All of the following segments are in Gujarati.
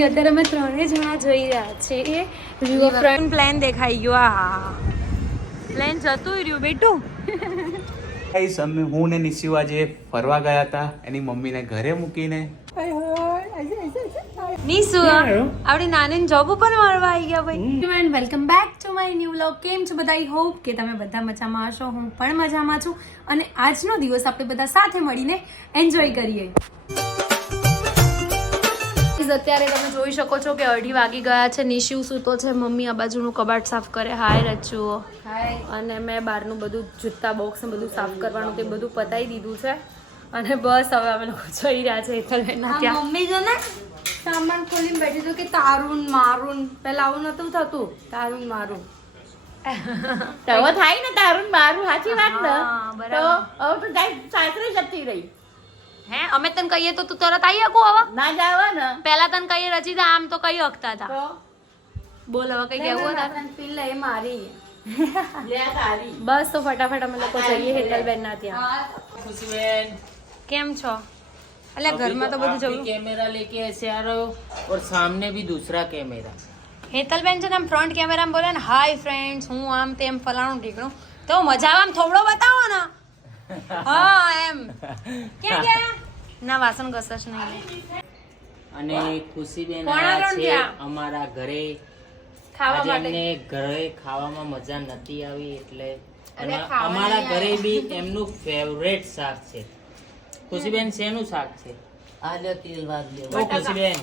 અત્યારે અમે ત્રણે જણા જઈ રહ્યા છીએ. રિવરફ્રન્ટ પ્લાન દેખાઈ ગયો આ પ્લાન જતું રહ્યું બેટું. ગાઈસ અમે હું ને નિશિવ આજે ફરવા ગયા હતા. એની મમ્મીને ઘરે મૂકીને. નિશુ આપણી નાની જોબ ઉપર મળવા આવી ગયા ભાઈ. And welcome back to my new vlog કેમ છો બધા? આઈ હોપ કે તમે બધા મજામાં હશો. હું પણ મજામાં છું. અને આજનો દિવસ આપણે બધા સાથે મળીને એન્જોય કરીએ. Guys, અત્યારે તમે જોઈ શકો છો કે અઢી વાગી ગયા છે. નિશિવ સૂતો છે. મમ્મી આ બાજુનું કબાટ સાફ કરે. હાય રચુઓ અને મેં બહારનું બધું જૂતા બોક્સ ને બધું સાફ કરવાનું તે બધું પતાવી દીધું છે. અને બસ હવે અમે લોકો જઈ રહ્યા છે હેતલબેનના ત્યાં. મમ્મી જો ને સામાન ખોલીને બેઠી છું કે તારું મારું પેલા આવું નતું થતું. તારું મારું તો થાય ને તારું મારું સાચી વાત ને? તો. હવે તો સાસરે જતી રહી. હે અમે તને કહીએ તો તું તરત આવી શકું હવે ના જાવ ને પહેલા તને કહીએ રચિતા આમ તો કઈ હકતા હતા તો બોલ હવે કઈ કેવું તારે વાસણ પી લે એ મારી લે તારી બસ તો ફટાફટ અમે લોકો જઈએ હેતલબેન ના ત્યાં खुशबैन કેમ છો અલ્યા ઘરમાં તો બધું જવું कैमरा लेके ऐसे आ रहे हो और सामने भी दूसरा कैमरा હેતલબેન છે ને આમ ફ્રન્ટ કેમેરામાં બોલે ને હાય ફ્રેન્ડ્સ હું આમ તેમ ફલાણું ઢીકણું તો મજા આવે આમ થોડો બતાવો ને હા એમ. ક્યાં ગયા? ના વાસણ ઘસસ નહીં. અને ખુશીબેન આવ્યા છે અમારા ઘરે. ખાવા માટે. ઘરે ખાવામાં મજા નથી આવી એટલે અને અમારા ઘરે બી એમનું ફેવરેટ શાક છે. ખુશીબેન શેનું શાક છે? ઓ ખુશીબેન.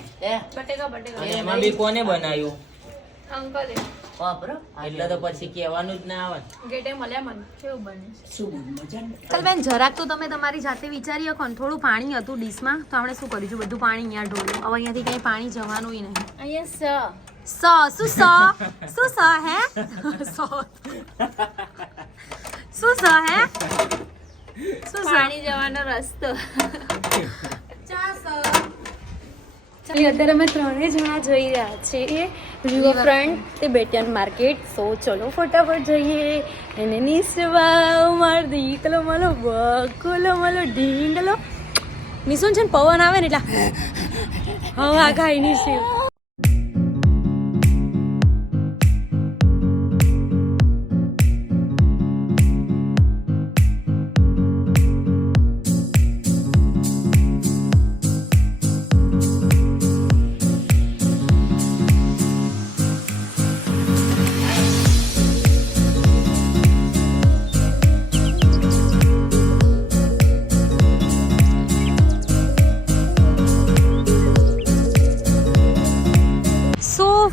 બટેકા બટેકા. એમાં બી કોને બનાવ્યું? અંકલે. એટલે તો પછી કહેવાનું જ ના આવે. ગેટે મળ્યા મને. કેવું બને? ચાલ બેન જરાક તો તમે તમારી જાતે વિચારી શકો ને. થોડું પાણી હતું ડીશમાં તો આપણે શું કરીશું? બધું પાણી અહીંયા ઢોળ્યું. હવે અહીંયાથી કઈ પાણી જવાનું ય નહીં. અહીંયા સ. સ શું સ? શું સ હે? સ. શું સ હે? શું પાણી જવાનો રસ્તો. ચાલી અત્યારે અમે ત્રણે જણા જઈ રહ્યા છીએ રિવરફ્રન્ટ તે બેટિયન માર્કેટ. સો ચલો ફટાફટ જઈએ. એને નિસવા માર દીકલો માલો બકુલો માલો ઢીંગલો નિસુન છે ને પવન આવે ને એટલે હવા ખાઈ નિશિવ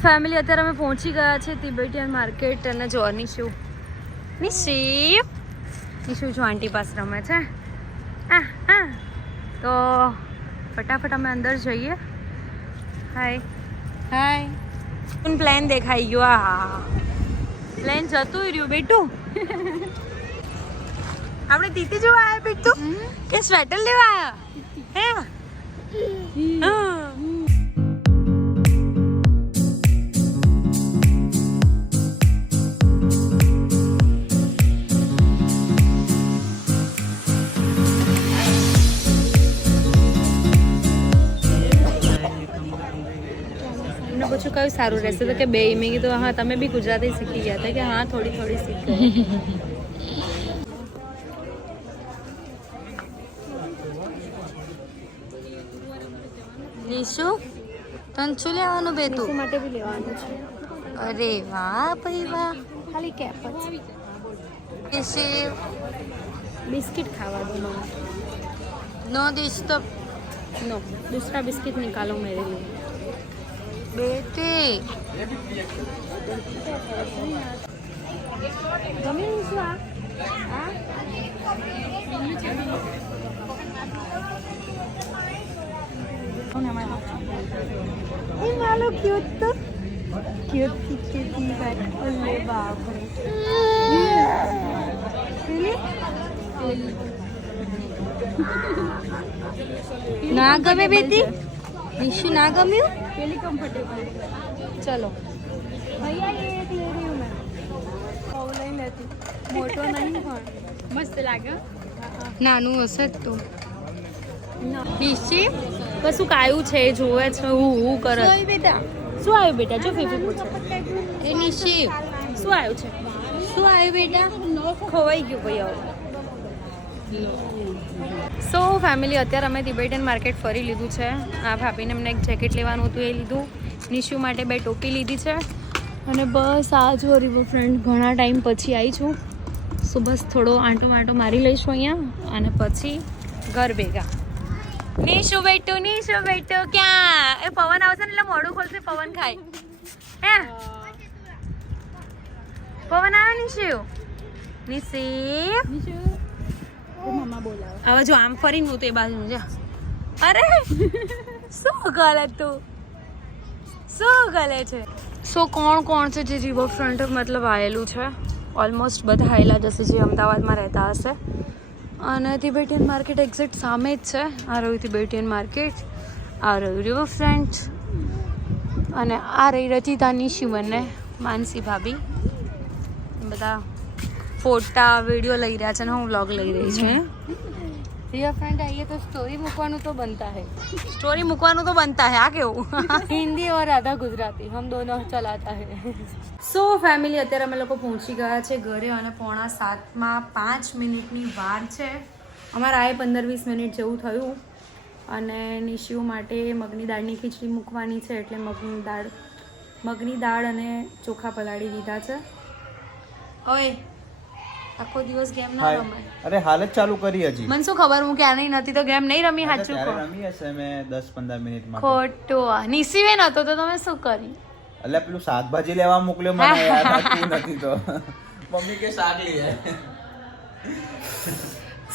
ફેમિલી અત્યારે અમે પહોંચી ગયા છે તિબેટિયન માર્કેટ અને જો નિશુ નિશિવ નિશુ જો આંટી પાસે રમે છે. હા હા તો ફટાફટ અમે અંદર જઈએ. હાય હાય પ્લેન દેખાઈ ગયો આ પ્લેન જતું રહ્યું બેટું. આપણે તીતી જોવા આવ્યા બેટું? કે સ્વેટર લેવા આવ્યા? હે. કયું સારું રહેશે. તો કે બે મેં કીધું હા તમે બી ગુજરાતી શીખી ગયા હતા કે હા થોડી થોડી શીખ. નિશુ તને શું લેવાનું બેતુ માટે બી લેવાનું છે. અરે વાહ ભાઈ વાહ. ખાલી કેપ જ. બિસ્કિટ ખાવા દો મને નો દિશ તો. નો દૂસરા બિસ્કિટ નિકાલો મેરે લીધું. બેટી ગમે શું આ એ માલો ક્યુટ તો ક્યુટ કિટી બેટ ઓલે બાપ ના ગમે બેટી નિશુ ના ગમ્યું? પેલી કમ્ફર્ટેબલ ચલો. ભૈયા એ રહ્યું મેં બહુ લઈ લેતી. મોટો નહીં પણ. મસ્ત લાગે. નાનું હશે જ તો. નિશી કશું કાયું છે એ જોવે છે હું હું કરે. છે. બેટા? શું આવ્યું બેટા? જો ફીફી પૂછે. એ નિશી શું આવ્યું છે? શું આવ્યું બેટા? ખોવાઈ ગયું ભાઈ હવે સો ફેમિલી અત્યારે અમે તિબેટન માર્કેટ ફરી લીધું છે. આ ભાભીને અમને એક જેકેટ લેવાનું હતું, એ લીધું. નિશુ માટે બે ટોપી લીધી છે. અને બસ આ જો રિવરફ્રન્ટ ઘણા ટાઈમ પછી આવી છું. સો બસ થોડો આંટો માટો મારી લઈશું અહીંયા. અને પછી ઘર ભેગા. નિશુ બેટું નિશુ બેટું, ક્યાં? એ પવન આવશે ને એટલે મોડું ખોલશે, પવન ખાય. હે? પવન આવે નિશુ? નિશી? હવે જો આમ ફરીને હું તો એ બાજુ જા અરે! શું ગલે તું? શું ગલે છે? સો કોણ કોણ છે જે રિવરફ્રન્ટ મતલબ આવેલું છે? ઓલમોસ્ટ બધા આવેલા હશે જે અમદાવાદમાં રહેતા હશે. અને તિબેટિયન માર્કેટ એક્ઝેક્ટ સામે જ છે. આ રહ્યું તિબેટિયન માર્કેટ આ રહ્યું રિવરફ્રન્ટ અને આ રહી રચિતાની શિવનને, માનસી ભાભી. બધા ફોટા વીડિયો લઈ રહ્યા છે ને હું વ્લોગ લઈ રહી છું. રિયર ફ્રેન્ડ આઈએ તો સ્ટોરી મૂકવાનું તો બનતા હે. સ્ટોરી મૂકવાનું તો બનતા હે આ કેવું? હિન્દી ઓર આધા ગુજરાતી હમ દોનો ચલાતા હે. સો ફેમિલી અત્યારે અમે લોકો પહોંચી ગયા છે ઘરે અને પોણા સાતમાં પાંચ મિનિટની વાર છે. અમારા આએ પંદર વીસ મિનિટ જેવું થયું. અને નિશિવ માટે મગની દાળની ખીચડી મૂકવાની છે એટલે મગની દાળ મગની દાળ અને ચોખા પલાળી દીધા છે. ઓય આખો દિવસ ગેમ ના. રમાય અરે હાલ જ ચાલુ કરી હજી. મને શું ખબર હું ક્યાં નહીં નથી તો ગેમ નહીં રમી હાચું કહો. રમી હશે મેં દસ પંદર મિનિટ માટે ખોટું. નિસીવે નતો તો તમે શું કરી એટલે પેલું શાકભાજી લેવા મોકલ્યો મને યાર નથી તો. મમ્મી કે શાક લઈ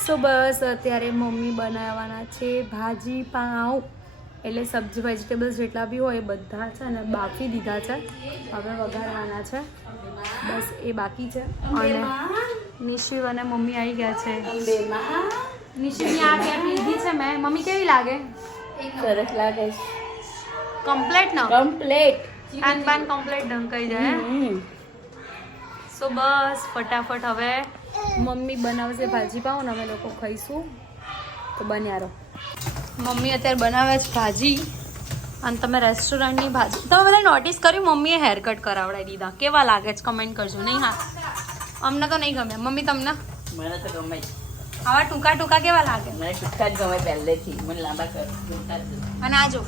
સો બસ અત્યારે મમ્મી બનાવવાના છે ભાજી પાઉં એટલે સબ્જી વેજીટેબલ્સ જેટલા બી હોય એ બધા છે ને બાફી દીધા છે. હવે વઘારવાના છે. બસ એ બાકી છે. અને નિશિવ અને મમ્મી આવી ગયા છે. નિશિવની આ કેપ લીધી છે મેં. મમ્મી કેવી લાગે? સરસ લાગે. કમ્પ્લેટ ના? કમ્પ્લેટ ખાન પાન કમ્પ્લેટ ઢંકાઈ જાય સો બસ ફટાફટ હવે મમ્મી બનાવશે ભાજી. પાઉં અમે લોકો ખાઈશું. તો બન્યા રહો. મમ્મી અત્યારે બનાવે છે ભાજી. અને તમે રેસ્ટોરન્ટની ભાજી તમે બધા નોટિસ કર્યું મમ્મીએ હેર કટ કરાવડાવી દીધા? કેવા લાગે છે? કમેન્ટ કરજો. નહીં હા. અમને તો નહીં ગમે મમ્મી તમને? મને તો ગમે આવા ટૂંકા ટૂંકા કેવા લાગે? મને ટૂંકા જ ગમે પહેલેથી. મને લાંબા કર. અને આ જો.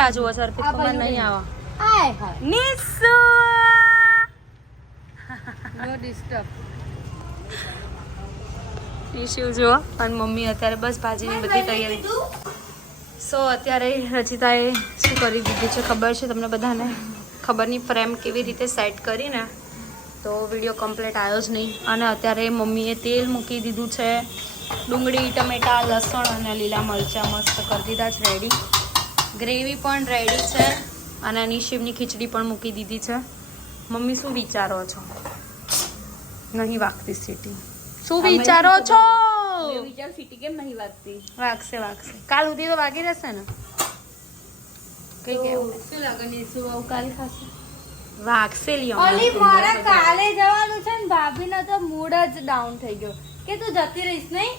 રાજુ અસર મને નહીં આવા. હાય હાય. નિસુ નો ડિસ્ટર્બ ટીશ્યુ જો અને મમ્મી અત્યારે બસ ભાજીની બધી તૈયારી. સો અત્યારે રચિતાએ શું કરી દીધું છે ખબર છે તમને બધાને? ખબરની ફ્રેમ કેવી રીતે સેટ કરીને તો વીડિયો કમ્પ્લીટ આવ્યો જ નહીં. અને અત્યારે મમ્મીએ તેલ મૂકી દીધું છે. ડુંગળી ટમેટા લસણ અને લીલા મરચાં મસ્ત કરી દીધા છે રેડી ગ્રેવી પણ રેડી છે અને નિશિવની ખીચડી પણ મૂકી દીધી છે. મમ્મી શું વિચારો છો? નહીં વાગતી સીટી શું વિચારો છો? વિચાર સીટી કેમ નહીં વાગતી? વાગશે વાગશે. કાલ સુધી તો વાગી રહેશે ને? કઈ કેવું શું લાગે શું કાલ કાલે ખાશે? વાગશે ઓલી મારા કાલે જવાનું છે ને ભાભીનો તો મૂડ જ ડાઉન થઈ ગયો. કે તું જતી રહીશ નહીં?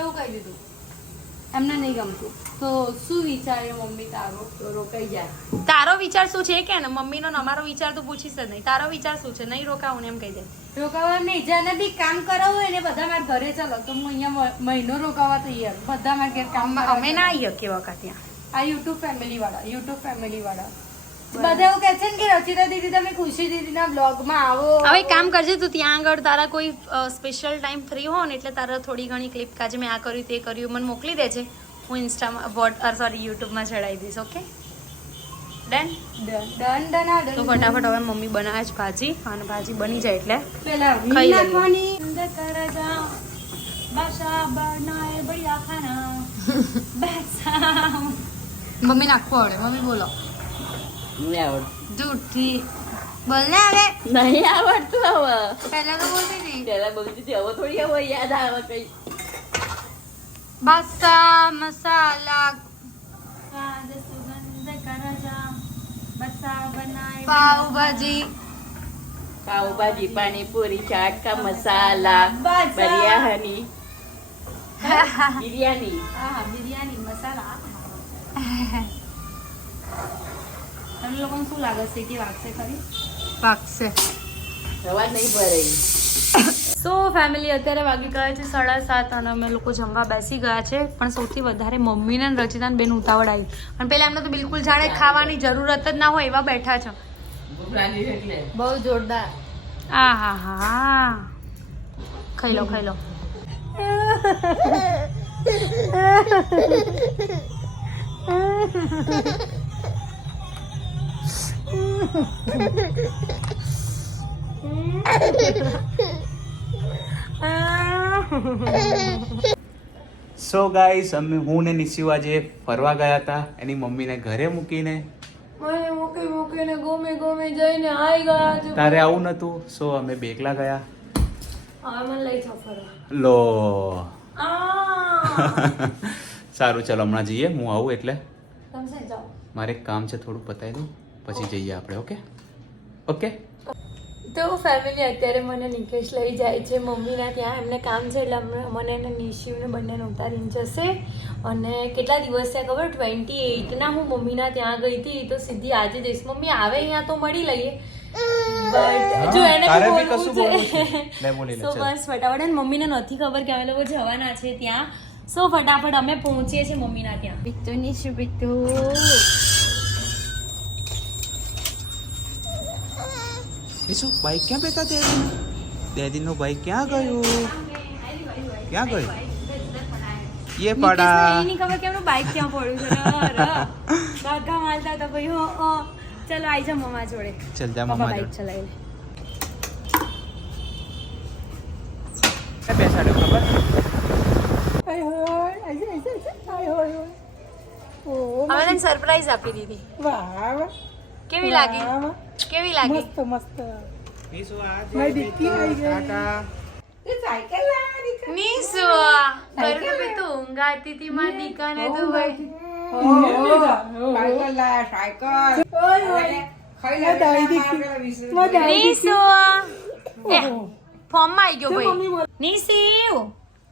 એવું કહી દીધું. એમને નહીં ગમતું. તો શું વિચારે મમ્મી તારો? તો રોકાઈ જાય. તારો વિચાર શું છે કે ને? મમ્મીનો અમારો વિચાર તો પૂછીશ જ નહીં. તારો વિચાર શું છે? નહીં રોકાવું એમ કહી દે. રોકાવા નહીં. જેને બી કામ કરાવવું હોય ને બધા મારા ઘરે ચાલો. તો હું અહીંયા મહિનો રોકાવા તૈયાર. બધા મારા ઘેર કામ અમે- ના આવીએ કે વખત ત્યાં. આ યુટ્યુબ ફેમિલી વાળા યુટ્યુબ ફેમિલી વાળા બધા એવું કહે છે ને કે રચિતા દીદી તમે ખુશી દીદીના બ્લોગમાં આવો. હવે કામ કરજે તું ત્યાં આગળ તારા કોઈ સ્પેશિયલ ટાઈમ ફ્રી હો ને એટલે તારા થોડી ઘણી ક્લિપ કાજે મેં આ કર્યું તે કર્યું મને મોકલી દેજે. હું ઇન્સ્ટામાં વોટ સોરી યુટ્યુબમાં ચડાવી દઈશ okay done done done done તો ફટાફટ હવે મમ્મી બનાવે છે ભાજી અને ભાજી બની જાય એટલે પેલા ખાઈ નાખવાની. અંદર કરજા બાદશાહ બનાએ બઢિયા ખાના. બાદશાહ. મમ્મી નાખવું આવડે મમ્મી બોલો. नाही आवडत. झुठी बोल ना अरे नाही आवडत हवं पहिला त्याला बघते ती हवं थोडी हवं या हवं काही बसा मसाला. सुगंध कराजा पावभाजी पावभाजी पाणीपुरी चाट का मसाला बिर्याणी. बिर्याणी मसाला. લોકોને શું લાગે સીટી વાગશે ખરી? વાગશે. રવા નહીં ભરાય. સો ફેમિલી અત્યારે વાગી ગયા છે સાડા સાત અને અમે લોકો જમવા બેસી ગયા છે. પણ સૌથી વધારે મમ્મીને અને રચિતાને બેન ઉતાવળ આવી અને પેલા એમને તો બિલકુલ જાણે ખાવાની જરૂરત જ ના હોય એવા બેઠા છે. છે બહુ જોરદાર. આ હા હા. ખાઈ લો ખાઈ લો. સો ગાઈસ અમે હું ને નિશિવ આજે ફરવા ગયા હતા. એની મમ્મીને ઘરે મૂકીને. મને મૂકી મૂકીને ગમે ગમે જઈને આવી ગયા તારે આવું નતું? સો અમે બેકલા ગયા. મને લઈ જાઓ ફરવા. લો. સારું ચલો હમણાં જઈએ. હું આવું એટલે. તમે જાઓ. મારે એક કામ છે થોડું પતાવી દઉં. પછી જઈએ આપણે ઓકે? ઓકે? તો ફેમિલી અત્યારે મને નિકેશ લઈ જાય છે. મમ્મીના ત્યાં એમને કામ છે એટલે મને અને નિશિવને બંનેને ઉતારીને જશે. અને કેટલા દિવસ થયા ખબર? ટ્વેન્ટી એઇટના હું મમ્મીના ત્યાં ગઈ હતી. તો સીધી આજે જઈશ મમ્મી આવે અહીંયા તો મળી લઈએ. બટ જો એને કશું બોલવું છે? ચાલ. બસ ફટાફટ. અને મમ્મીને નથી ખબર કે અમે લોકો જવાના છે ત્યાં. સો ફટાફટ અમે પહોંચીએ છીએ મમ્મીના ત્યાં. બીજું નિશુ બીતું ઈશુ બાઈક ક્યાં બેટા ડેડી ડેડીનું બાઈક ક્યાં ગયું? ક્યાં ગયું? ये पड़ा नहीं खबर કેમનું બાઈક ક્યાં પડ્યું છે? કાકા માલતા તો ભાઈ હો ઓ ચલો આઈ જા મમ્મા જોડે. ચલ જા મમ્મા બાઈક ચલાવી લે. બેસાડો ખબર? આય સરપ્રાઈઝ આપી દીધી. વાહ. કેવી લાગી? કેવી લાગી? મસ્ત મસ્ત. નીસુ આજ મારી દીકરી આવી ગઈ. કાકા સાયકલ લાવી નીસુ કરું કે તું ઊંઘાતી હતી માં દીકાને તો ભાઈ. સાયકલ લાય સાયકલ. ઓય ઓય. ખાઈ લે તારી દીકરી. નીસુ ફોર્મમાં આવી ગયો ભાઈ. નીસુ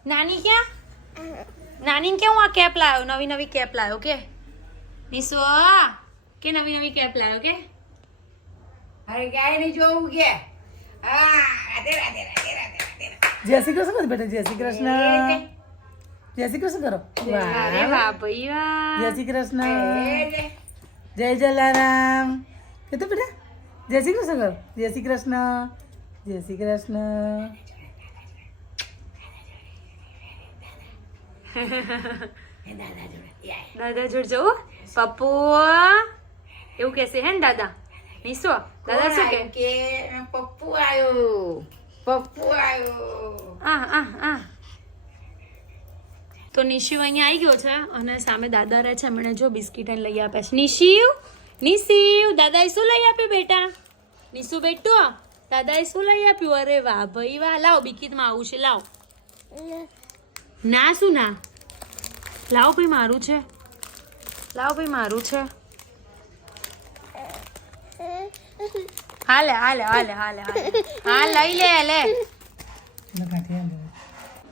નાની ક્યાં? નાની કેવું આ કેપ લાવ્યો? નવી નવી કેપ લાવ્યો કે? નીસુ આ. કે નવી નવી કેપ લાવ્યો કે? અરે ક્યાંય નહીં જોવું કે. જય શ્રી કૃષ્ણ કરો બેટા જય શ્રી કૃષ્ણ. જય શ્રી કૃષ્ણ કરો. અરે વાહ જય શ્રી કૃષ્ણ. જય જલારામ. કે તો બેટા જય શ્રી કૃષ્ણ કરો. જય શ્રી કૃષ્ણ. જય શ્રી કૃષ્ણ. દાદા જોડ જવું પપ્પુ એવું કહેશે હે ને દાદા? નીસુ? દાદા શું કે કે પપ્પુ આવ્યો પપ્પુ આવ્યો આ આ આ તો નિશિવ અહીંયા આવી ગયો છે અને સામે દાદા રહે છે. એમણે જો બિસ્કિટ લઈ આપ્યા છે. નિશિવ? નિશિવ દાદાએ શું લઈ આપ્યું બેટા? નિશુ બેટું દાદાએ શું લઈ આપ્યું? અરે વાહ ભાઈ વાહ. લાવ બિકીટમાં આવું છે લાવ. ના શું ના? લાવ ભાઈ મારું છે. લાવ ભાઈ મારું છે. હાલે હાલે હાલે હાલે હાલે. હા લઈ લે લે.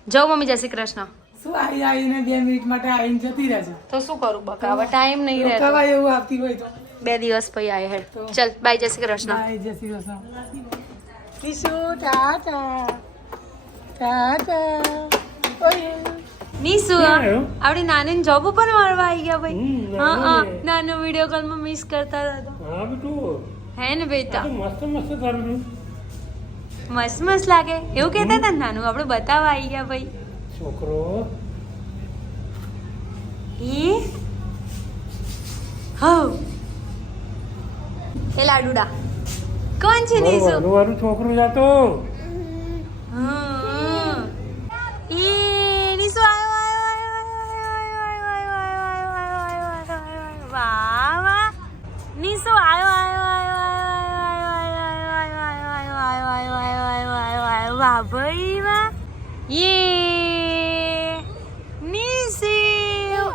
જાઓ મમ્મી જય શ્રી કૃષ્ણ. શું આવી આવીને બે મિનિટ માટે આવીને જતી રહે તો શું કરું બકા? હવે ટાઈમ નહીં રહેતો. કવાય એવું આવતી હોય તો. બે દિવસ પછી આય હેડ. ચલ બાય જય શ્રી કૃષ્ણ. બાય જય શ્રી કૃષ્ણ. કિશુ ટાટા. ટાટા. ઓય. નીસુ આપણી નાની જોબ ઉપર મળવા આવી ગયા ભાઈ. હા હા. નાનો વીડિયો કોલમાં મિસ કરતા હતા. હે ને બેટા? મસ્ત મસ્ત લાગે. એવું કહેતા હતા નાનું? આપણે બતાવવા આવી ગયા ભાઈ. છોકરો. એ હવ એ લાડુડા. કોણ છે નીસુ વારું છોકરું જાતો.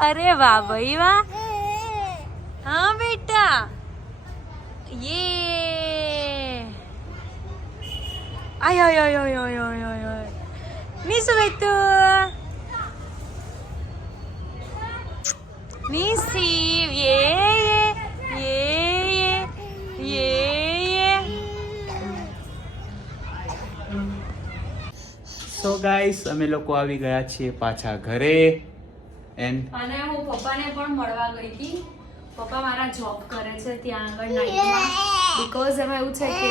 અરે વાહ ભાઈ વાહ. હા બેટા. યે. આય આય આય આય આય આય આય આય. નીસુ બેટુ નિશી યે યે યે યે સો ગાઈસ અમે લોકો આવી ગયા છીએ પાછા ઘરે. એન્ડ અને હું પપ્પાને પણ મળવા ગઈ હતી. પપ્પા મારા જોબ કરે છે ત્યાં આગળ નાઇટમાં બીકોઝ એમાં એવું છે કે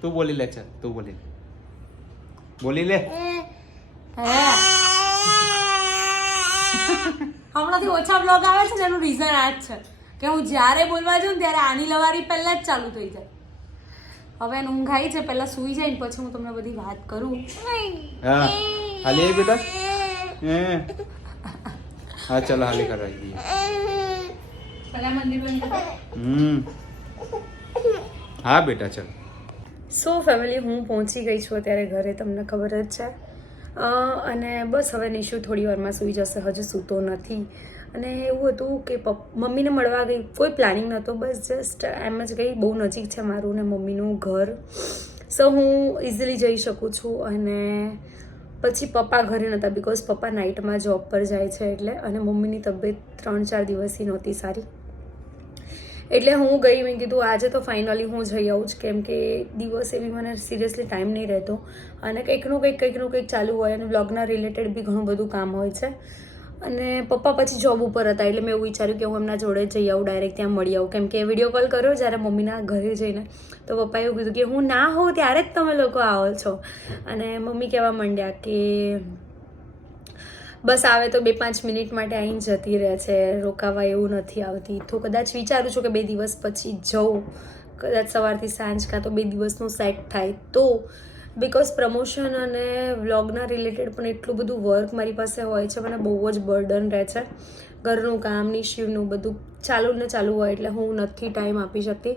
તું બોલી લે ચાલ તું બોલી લે. બોલી લે. હમણાંથી ઓછા બ્લોગ આવે છે ને એનું રીઝન આ જ છે. કે હું જ્યારે બોલવા જાઉં ત્યારે આની લવારી પહેલા જ ચાલુ થઈ જાય. હવે એને ઊંઘ આવી છે પહેલા સૂઈ જાય ને પછી હું તમને બધી વાત કરું. હા. હાલી આવી બેટા? હે? ચાલો, હાલી કરાવી હા, બેટા, ચલો. સો ફેમિલી હું પહોંચી ગઈ છું અત્યારે ઘરે, તમને ખબર જ છે. અને બસ હવે નિશુ થોડી વારમાં સૂઈ જશે, હજુ સૂતો નથી. અને એવું હતું કે મમ્મીને મળવા ગઈ, કોઈ પ્લાનિંગ નહોતો, બસ જસ્ટ એમ જ ગઈ, બહુ નજીક છે મારું ને મમ્મીનું ઘર. સો હું ઇઝીલી જઈ શકું છું અને પછી પપ્પા ઘરે નહોતા બિકોઝ પપ્પા નાઇટમાં જોબ પર જાય છે એટલે અને મમ્મીની તબિયત ત્રણ ચાર દિવસથી નહોતી સારી. એટલે હું ગઈ, મેં કીધું આજે તો ફાઇનલી હું જઈ આવું જ. કેમ કે દિવસે બી મને સિરિયસલી ટાઈમ નહીં રહેતો. અને કંઈકનું કંઈક કંઈકનું કંઈક ચાલુ હોય અને બ્લોગના રિલેટેડ બી ઘણું બધું કામ હોય છે. અને પપ્પા પછી જોબ ઉપર હતા એટલે મેં એવું વિચાર્યું કે હું એમના જોડે જઈ આવું ડાયરેક્ટ ત્યાં મળી આવું. કેમ કે વીડિયો કોલ કર્યો જ્યારે મમ્મીના ઘરે જઈને. તો પપ્પાએ એવું કીધું કે હું ના હોઉં ત્યારે જ તમે લોકો આવો છો. અને મમ્મી કહેવા માંડ્યા કે બસ આવે તો બે પાંચ મિનિટ માટે આવીને જતી રહે છે, રોકાવા એવું નથી આવતી. તો કદાચ વિચારું છું કે બે દિવસ પછી જઉં. કદાચ સવારથી સાંજ કાં તો બે દિવસનું સેટ થાય. તો બિકોઝ પ્રમોશન અને વ્લોગના રિલેટેડ પણ એટલું બધું વર્ક મારી પાસે હોય છે, મને બહુ જ બર્ડન રહે છે. ઘરનું કામ નિશિવનું બધું ચાલુ ને ચાલુ હોય એટલે હું નથી ટાઈમ આપી શકતી.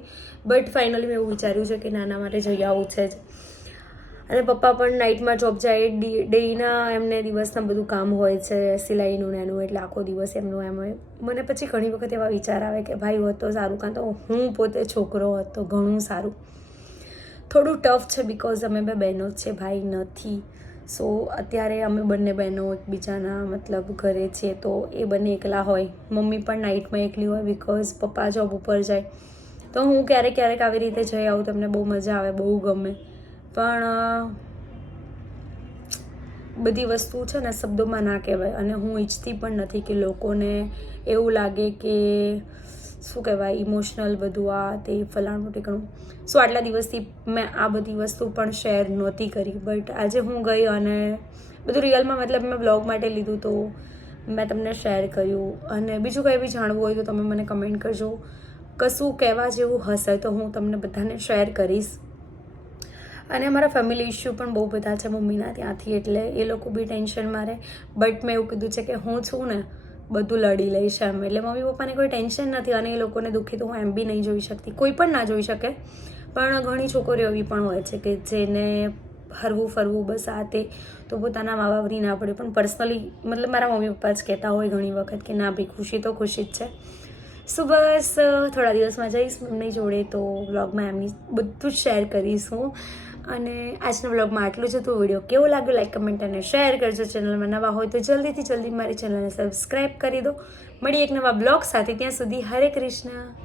બટ ફાઇનલી મેં એવું વિચાર્યું છે કે નાના માટે જઈ આવું છે જ. અને પપ્પા પણ નાઇટમાં જોબ જાય ડેઈના એમને દિવસના બધું કામ હોય છે, સિલાઈનું ને એનું એટલે આખો દિવસ એમનું એમ હોય. મને પછી ઘણી વખત એવા વિચાર આવે કે ભાઈ હોત તો સારું, કાં તો હું પોતે છોકરો હોત ઘણું સારું. થોડું ટફ છે બિકોઝ અમે બે બહેનો છે, ભાઈ નથી. સો અત્યારે અમે બંને બહેનો એકબીજાના મતલબ ઘરે છીએ તો એ બંને એકલા હોય. મમ્મી પણ નાઇટમાં એકલી હોય બિકોઝ પપ્પા જોબ ઉપર જાય. તો હું ક્યારેક ક્યારેક આવી રીતે જઈ આવું, તમને બહુ મજા આવે, બહુ ગમે. પણ બધી વસ્તુ છે ને શબ્દોમાં ના કહેવાય. અને હું ઈચ્છતી પણ નથી કે લોકોને એવું લાગે કે શું કહેવાય ઇમોશનલ બધું આ તે ફલાણું ટીકણું સો આટલા દિવસથી મેં આ બધી વસ્તુ પણ શેર નહોતી કરી. બટ આજે હું ગઈ અને બધું રિયલમાં મતલબ મેં બ્લોગ માટે લીધું તો મેં તમને શેર કર્યું. અને બીજું કંઈ બી જાણવું હોય તો તમે મને કમેન્ટ કરજો. કશું કહેવા જેવું હશે તો હું તમને બધાને શેર કરીશ. અને અમારા ફેમિલી ઇશ્યુ પણ બહુ બધા છે મમ્મીના ત્યાંથી, એટલે એ લોકો બી ટેન્શન મારે બટ મેં એવું કીધું છે કે હું છું ને બધું લડી લઈશ એમ. એટલે મમ્મી પપ્પાને કોઈ ટેન્શન નથી અને એ લોકોને દુઃખી તો હું એમ બી નહીં જોઈ શકતી. કોઈ પણ ના જોઈ શકે. પણ ઘણી છોકરીઓ એવી પણ હોય છે કે જેને હરવું ફરવું બસ આ તે તો પોતાના મા બાપની ના પડે. પણ પર્સનલી મતલબ મારા મમ્મી પપ્પા જ કહેતા હોય ઘણી વખત કે ના ભાઈ, ખુશી તો ખુશી જ છે. સો બસ, થોડા દિવસમાં જઈશ એમની જોડે તો વ્લોગમાં એમની બધું જ શેર કરીશ હું. અને આજના બ્લોગમાં આટલું જ હતું. વીડિયો કેવો લાગ્યો લાઈક કમેન્ટ અને શેર કરજો. ચેનલમાં નવા હોય તો જલ્દીથી જલ્દી મારી ચેનલને સબસ્ક્રાઈબ કરી દો. મળી એક નવા બ્લોગ સાથે. ત્યાં સુધી હરે કૃષ્ણ.